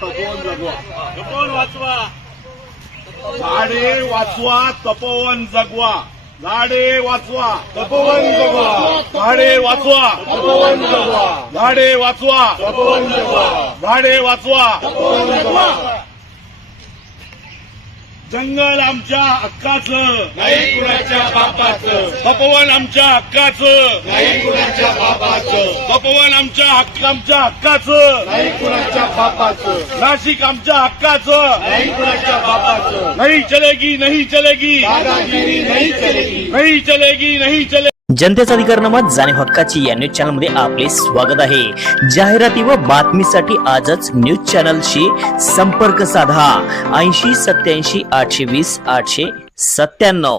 तपोवन जगवा. तपोवन वाचवा. झाडे वाचवा तपोवन जगवा. झाडे वाचवा तपोवन जगवा. झाडे वाचवा तपोवन जगवा. झाडे वाचवा तपोवन जगवा. झाडे वाचवा तपोवन जगवा. जंगल आमच्या हक्काचं नाही कुणाच्या बापाचं. तपोवन आमच्या हक्काचं नाही कुणाच्या बापाचं. तपोवन आमच्या हक्काचं नाही कुणाच्या बापाचं. नाशिक आमच्या हक्काचं नाही कुणाच्या बापाचं. नहीं चलेगी नहीं चलेगी दादागिरी नाही चलेगी. नहीं चलेगी नहीं चलेगी. जनतेचा अधिकारनामा जाणीव हक्काची या न्यूज चॅनल मध्ये आपले स्वागत आहे. जाहिराती व बातमीसाठी आजच न्यूज चॅनलशी संपर्क साधा. 80 87 820 897.